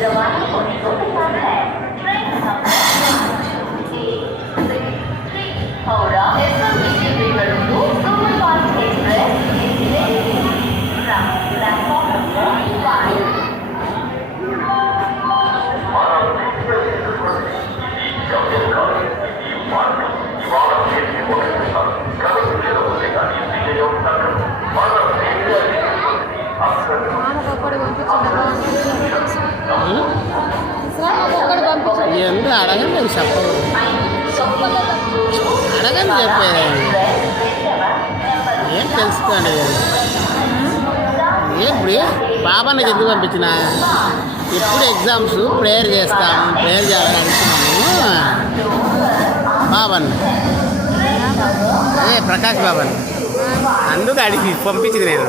रवाना होने को तैयार है। Train number 863 Howrah SMTC Bengaluru superfast express is ready from platform number 5. ఎందుకు అడగండి చెప్పు అడగండి చెప్పేది ఏం తెలుసుకోండి ఇప్పుడు బాబానికి ఎందుకు పంపించిన ఇప్పుడు ఎగ్జామ్స్ ప్రేయర్ చేస్తాము ప్రేయర్ చేయాలని అడుగుతున్నాము బాబాని అదే ప్రకాష్ బాబాని అందుకు అడిగి పంపించింది నేను